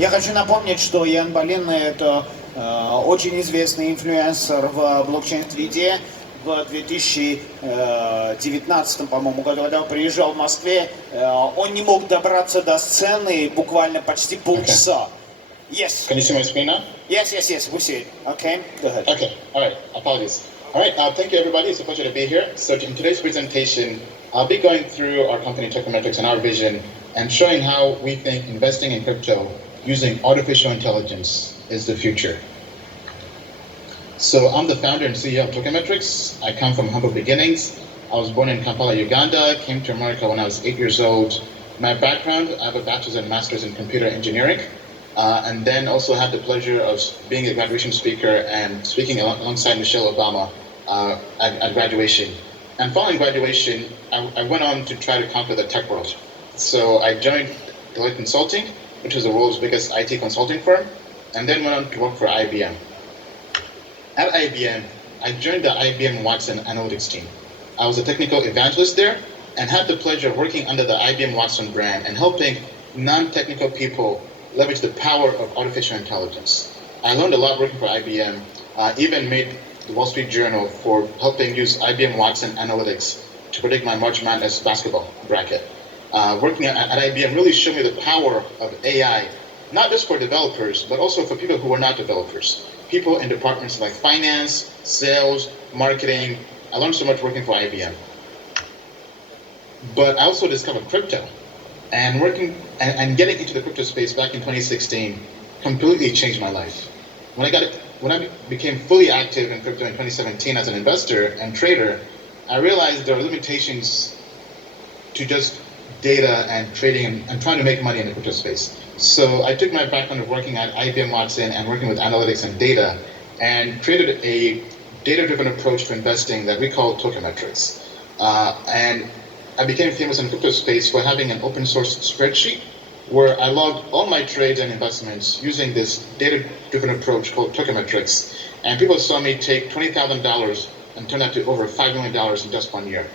Я хочу напомнить, что Ян Болин – это очень известный инфлюенсер в блокчейн-среде. В 2019, по-моему, году, когда он приезжал в Москве, он не мог добраться до сцены буквально почти полчаса. Yes. Can you see my screen now? Yes, we see it. Okay, go ahead. Okay, all right, apologies. All right, thank you everybody, it's a pleasure to be here. So in today's presentation, I'll be going through our company Tokenmetrics and our vision and showing how we think investing in crypto using artificial intelligence is the future. So I'm the founder and CEO of Tokenmetrics. I come from humble beginnings. I was born in Kampala, Uganda, came to America when I was 8 years old. My background, I have a bachelor's and master's in computer engineering, and then also had the pleasure of being a graduation speaker and speaking alongside Michelle Obama at graduation. And following graduation, I went on to try to conquer the tech world. So I joined Deloitte Consulting, which is the world's biggest IT consulting firm, and then went on to work for IBM. At IBM, I joined the IBM Watson Analytics team. I was a technical evangelist there and had the pleasure of working under the IBM Watson brand and helping non-technical people leverage the power of artificial intelligence. I learned a lot working for IBM, even made the Wall Street Journal for helping use IBM Watson Analytics to predict my March Madness basketball bracket. Working at IBM really showed me the power of AI, not just for developers, but also for people who are not developers. People in departments like finance, sales, marketing. I learned so much working for IBM. But I also discovered crypto, and working and getting into the crypto space back in 2016 completely changed my life. When I became fully active in crypto in 2017 as an investor and trader, I realized there are limitations to just data and trading and trying to make money in the crypto space. So I took my background of working at IBM Watson and working with analytics and data and created a data-driven approach to investing that we call Tokenmetrics. And I became famous in the crypto space for having an open source spreadsheet where I logged all my trades and investments using this data-driven approach called Tokenmetrics. And people saw me take $20,000 and turn that to over $5 million in just 1 year,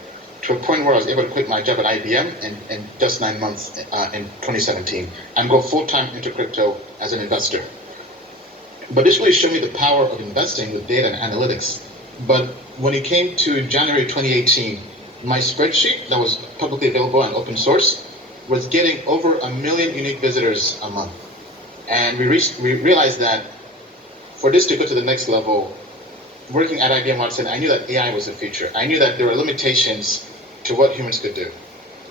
to a point where I was able to quit my job at IBM in just 9 months in 2017 and go full-time into crypto as an investor. But this really showed me the power of investing with data and analytics. But when it came to January 2018, my spreadsheet that was publicly available and open source was getting over 1 million unique visitors a month. And we realized that for this to go to the next level, working at IBM Watson, I knew that AI was the future. I knew that there were limitations to what humans could do.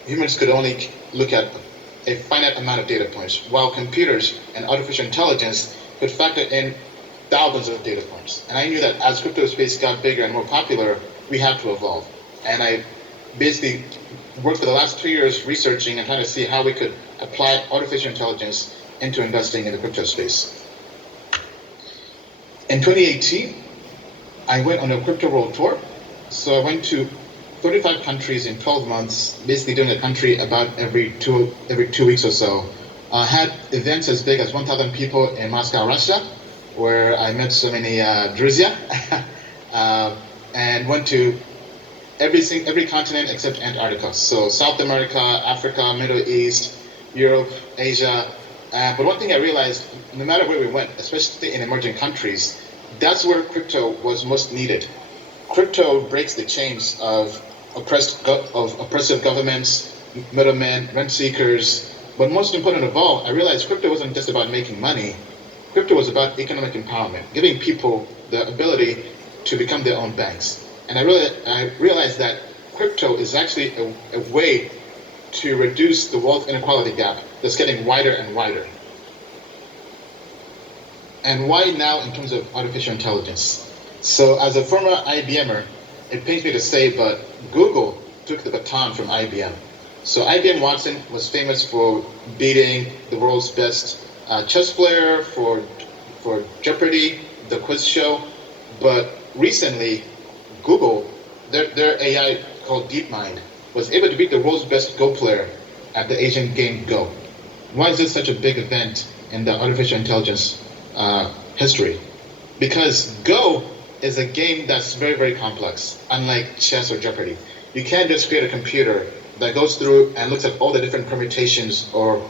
Humans could only look at a finite amount of data points, while computers and artificial intelligence could factor in thousands of data points. And I knew that as crypto space got bigger and more popular, we had to evolve. And I basically worked for the last 2 years researching and trying to see how we could apply artificial intelligence into investing in the crypto space. In 2018, I went on a crypto world tour. So I went to 35 countries in 12 months, basically doing a country about every two weeks or so. Had events as big as 1,000 people in Moscow, Russia, where I met so many Druzia, and went to every continent except Antarctica. So South America, Africa, Middle East, Europe, Asia. But one thing I realized, no matter where we went, especially in emerging countries, that's where crypto was most needed. Crypto breaks the chains of oppressive governments, middlemen, rent seekers. But most important of all, I realized crypto wasn't just about making money. Crypto was about economic empowerment, giving people the ability to become their own banks. And I realized that crypto is actually a way to reduce the wealth inequality gap that's getting wider and wider. And why now in terms of artificial intelligence? So as a former IBMer, it pains me to say, but Google took the baton from IBM. So IBM Watson was famous for beating the world's best chess player, for Jeopardy, the quiz show. But recently, Google, their AI called DeepMind, was able to beat the world's best Go player at the Asian game Go. Why is this such a big event in the artificial intelligence history? Because Go is a game that's very, very complex, unlike chess or Jeopardy. You can't just create a computer that goes through and looks at all the different permutations or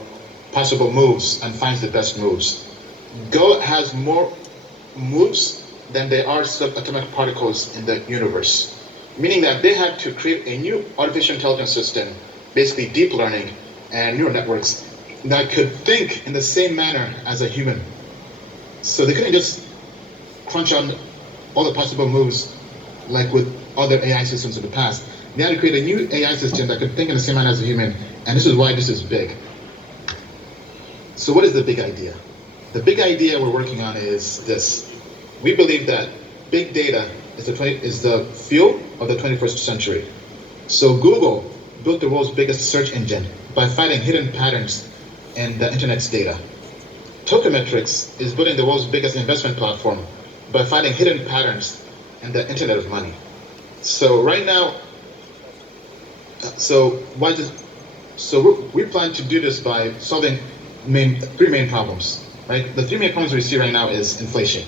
possible moves and finds the best moves. Go has more moves than there are subatomic particles in the universe, meaning that they had to create a new artificial intelligence system, basically deep learning and neural networks, that could think in the same manner as a human. So they couldn't just crunch on all the possible moves like with other AI systems in the past. They had to create a new AI system that could think in the same manner as a human, and this is why this is big. So what is the big idea? The big idea we're working on is this. We believe that big data is the fuel of the 21st century. So Google built the world's biggest search engine by finding hidden patterns in the internet's data. Tokemetrics is building the world's biggest investment platform by finding hidden patterns in the internet of money. So right now, we plan to do this by solving three main problems. Right? The three main problems we see right now is inflation.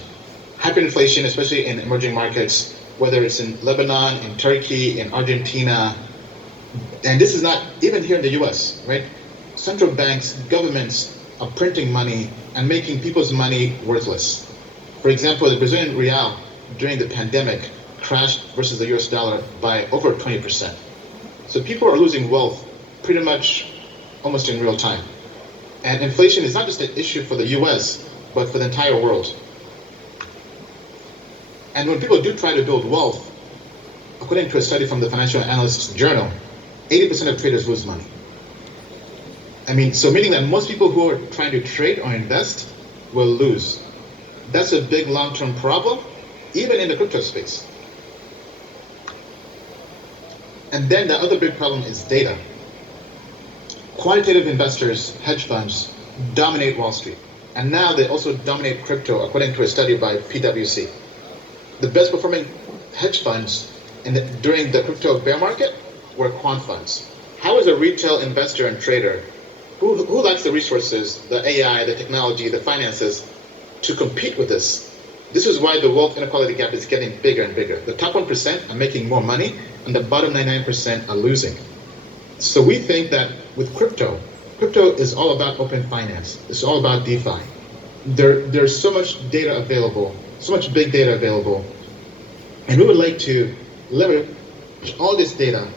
Hyperinflation, especially in emerging markets, whether it's in Lebanon, in Turkey, in Argentina, and this is not even here in the US, right? Central banks, governments are printing money and making people's money worthless. For example, the Brazilian real during the pandemic crashed versus the US dollar by over 20%. So people are losing wealth pretty much almost in real time. And inflation is not just an issue for the US, but for the entire world. And when people do try to build wealth, according to a study from the Financial Analysts Journal, 80% of traders lose money. I mean, so meaning that most people who are trying to trade or invest will lose. That's a big long-term problem, even in the crypto space. And then the other big problem is data. Quantitative investors, hedge funds, dominate Wall Street. And now they also dominate crypto, according to a study by PwC. The best performing hedge funds during the crypto bear market were quant funds. How is a retail investor and trader who lacks the resources, the AI, the technology, the finances to compete with this? This is why the wealth inequality gap is getting bigger and bigger. The top 1% are making more money and the bottom 99% are losing. So we think that with crypto is all about open finance. It's all about DeFi. There's so much data available, so much big data available, and we would like to leverage all this data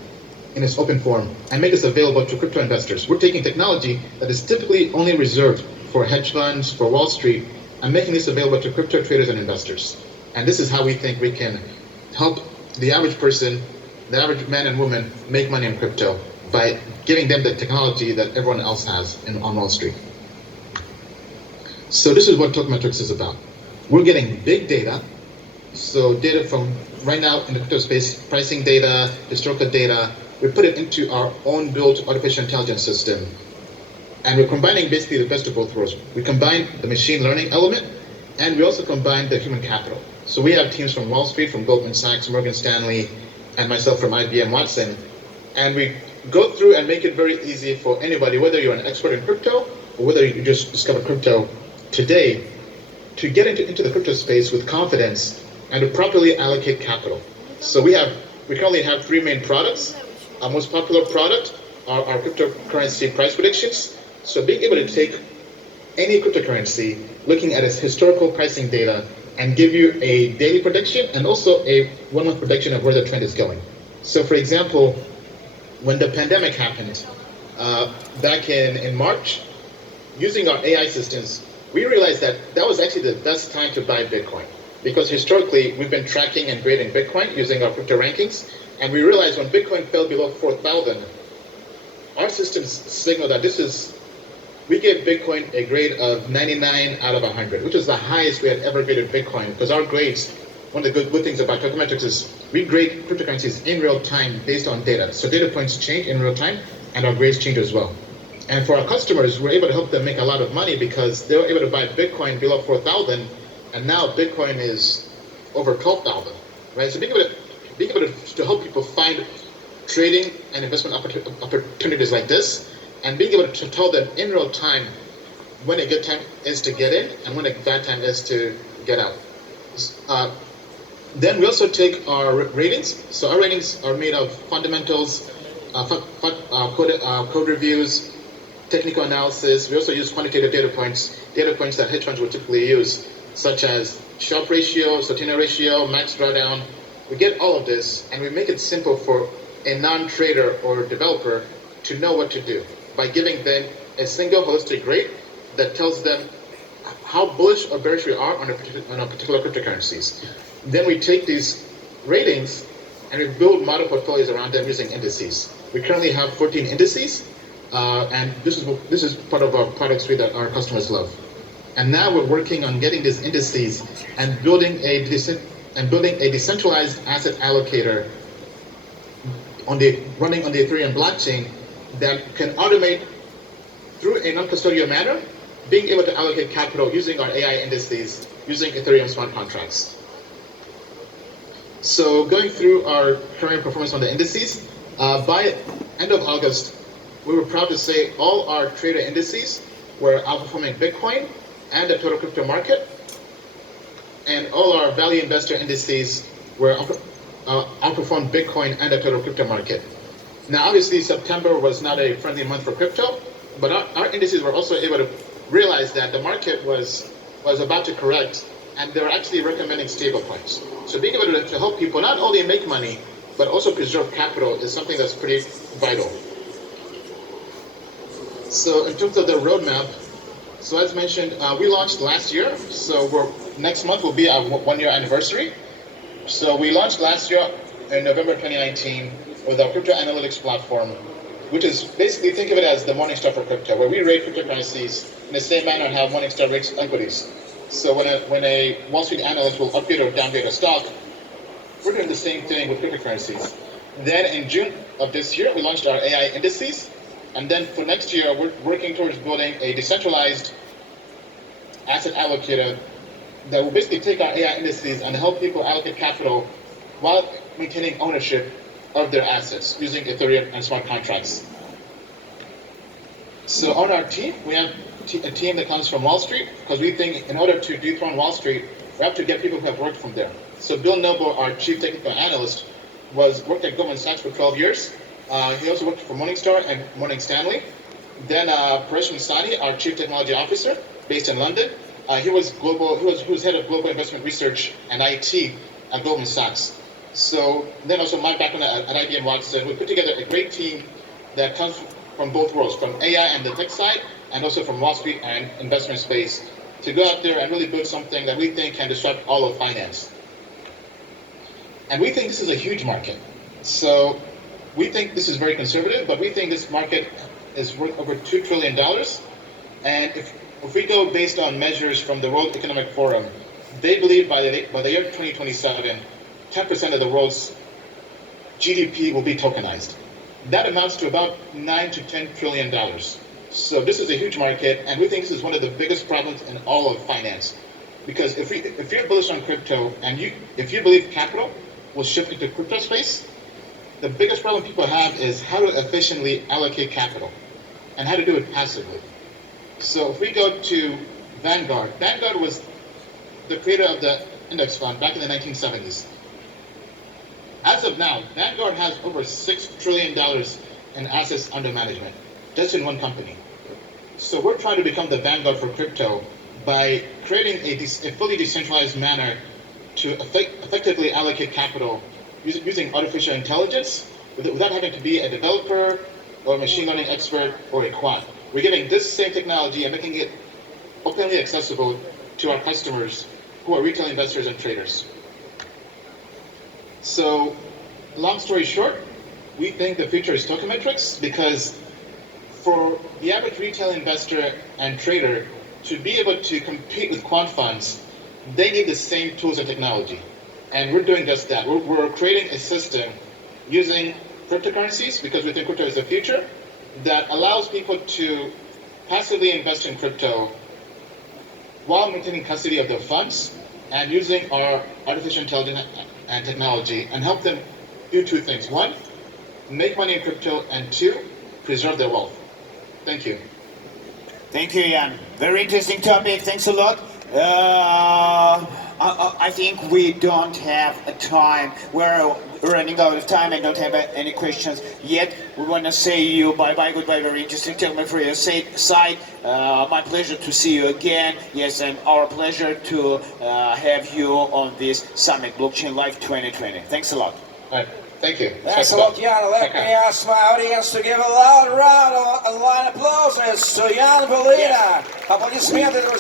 in its open form and make this available to crypto investors. We're taking technology that is typically only reserved for hedge funds, for Wall Street, and making this available to crypto traders and investors. And this is how we think we can help the average person, the average man and woman, make money in crypto by giving them the technology that everyone else has on Wall Street. So this is what Tokemetrics is about. We're getting big data, so data from right now in the crypto space, pricing data, historical data, we put it into our own built artificial intelligence system. And we're combining basically the best of both worlds. We combine the machine learning element, and we also combine the human capital. So we have teams from Wall Street, from Goldman Sachs, Morgan Stanley, and myself from IBM Watson. And we go through and make it very easy for anybody, whether you're an expert in crypto or whether you just discovered crypto today, to get into the crypto space with confidence and to properly allocate capital. So we currently have three main products. Our most popular product are our cryptocurrency price predictions. So being able to take any cryptocurrency, looking at its historical pricing data, and give you a daily prediction and also a 1 month prediction of where the trend is going. So for example, when the pandemic happened back in March, using our AI systems, we realized that was actually the best time to buy Bitcoin. Because historically, we've been tracking and grading Bitcoin using our crypto rankings, and we realized when Bitcoin fell below 4,000, our systems signal that we gave Bitcoin a grade of 99 out of 100, which is the highest we had ever graded Bitcoin, because our grades, one of the good things about Tokemetrics is we grade cryptocurrencies in real time based on data. So data points change in real time, and our grades change as well. And for our customers, we're able to help them make a lot of money because they were able to buy Bitcoin below 4,000, and now Bitcoin is over 12,000, right? So being able to help people find trading and investment opportunities like this, and being able to tell them in real time when a good time is to get in and when a bad time is to get out. Then we also take our ratings. So our ratings are made of fundamentals, code reviews, technical analysis. We also use quantitative data points that hedge funds would typically use, such as Sharpe ratio, Sortino ratio, max drawdown. We get all of this, and we make it simple for a non-trader or developer to know what to do by giving them a single holistic rate that tells them how bullish or bearish we are on a particular cryptocurrencies. Then we take these ratings and we build model portfolios around them using indices. We currently have 14 indices, and this is part of our product suite that our customers love. And now we're working on getting these indices and building a decentralized asset allocator running on the Ethereum blockchain that can automate through a non-custodial manner, being able to allocate capital using our AI indices, using Ethereum smart contracts. So going through our current performance on the indices, by end of August, we were proud to say all our trader indices were outperforming Bitcoin and the total crypto market, and all our value investor indices were outperformed Bitcoin and the total crypto market. Now, obviously, September was not a friendly month for crypto, but our indices were also able to realize that the market was about to correct, and they were actually recommending stable coins. So being able to help people not only make money, but also preserve capital is something that's pretty vital. So in terms of the roadmap, so as mentioned, we launched last year, so next month will be our 1 year anniversary. So we launched last year in November 2019 with our crypto analytics platform, which is basically, think of it as the Morningstar for crypto, where we rate cryptocurrencies in the same manner how Morningstar rates equities. So when a Wall Street analyst will upgrade or downgrade a stock, we're doing the same thing with cryptocurrencies. Then in June of this year, we launched our AI indices. And then for next year, we're working towards building a decentralized asset allocator that will basically take our AI indices and help people allocate capital while maintaining ownership of their assets using Ethereum and smart contracts. So on our team, we have a team that comes from Wall Street, because we think in order to dethrone Wall Street, we have to get people who have worked from there. So Bill Noble, our chief technical analyst, worked at Goldman Sachs for 12 years. He also worked for Morningstar and Morgan Stanley. Then Paresh Masani, our chief technology officer, based in London. He was head of global investment research and IT at Goldman Sachs. So then also my background at IBM Watson, we put together a great team that comes from both worlds, from AI and the tech side, and also from Wall Street and investment space, to go out there and really build something that we think can disrupt all of finance. And we think this is a huge market. So we think this is very conservative, but we think this market is worth over $2 trillion. And if we go based on measures from the World Economic Forum, they believe by the year 2027, 10% of the world's GDP will be tokenized. That amounts to about $9 to $10 trillion. So this is a huge market, and we think this is one of the biggest problems in all of finance. Because if you're bullish on crypto, and if you believe capital will shift into crypto space, the biggest problem people have is how to efficiently allocate capital and how to do it passively. So if we go to Vanguard was the creator of the index fund back in the 1970s. As of now, Vanguard has over $6 trillion in assets under management, just in one company. So we're trying to become the Vanguard for crypto by creating a fully decentralized manner to effectively allocate capital using artificial intelligence without having to be a developer or a machine learning expert or a quant. We're getting this same technology and making it openly accessible to our customers who are retail investors and traders. So, long story short, we think the future is tokenmetrics, because for the average retail investor and trader to be able to compete with quant funds, they need the same tools and technology. And we're doing just that. We're creating a system using cryptocurrencies, because we think crypto is the future, that allows people to passively invest in crypto while maintaining custody of their funds and using our artificial intelligence and technology, and help them do two things. One, make money in crypto, and two, preserve their wealth. Thank you. Thank you, Jan. Very interesting topic. Thanks a lot. I think we don't have a time where running out of time. I don't have any questions yet. We want to say you bye-bye, goodbye, very interesting. Tell me for your side. My pleasure to see you again. Yes, and our pleasure to have you on this Summit Blockchain Live 2020. Thanks a lot. All right. Thank you. Thanks a lot, Jan. Let me ask my audience to give a loud round of applause to Jan Belina. Аплодисменты, друзья.